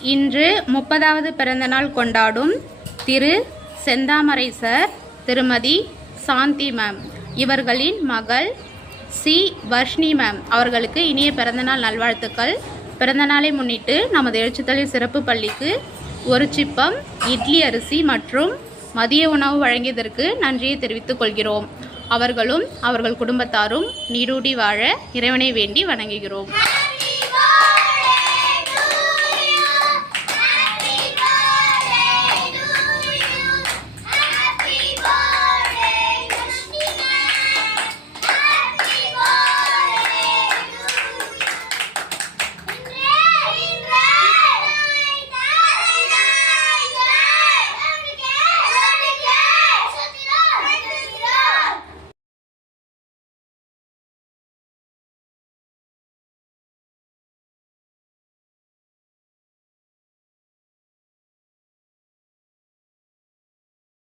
இன்று முப்பதாவது பிறந்தநாள் கொண்டாடும் திரு செந்தாமரை சார் திருமதி சாந்தி மேம். இவர்களின் மகள் சி. வர்ஷ்ணி மேம். அவர்களுக்கு இனிய பிறந்தநாள் நல்வாழ்த்துக்கள். பிறந்தநாளை முன்னிட்டு நமது எழுச்சித்தொழில் சிறப்பு பள்ளிக்கு ஒரு சிப்பம் இட்லி அரிசி மற்றும் மதிய உணவு வழங்கியதற்கு நன்றியை தெரிவித்துக் கொள்கிறோம். அவர்களும் அவர்கள் குடும்பத்தாரும் நீடூடி வாழ இறைவனை வேண்டி வணங்குகிறோம்.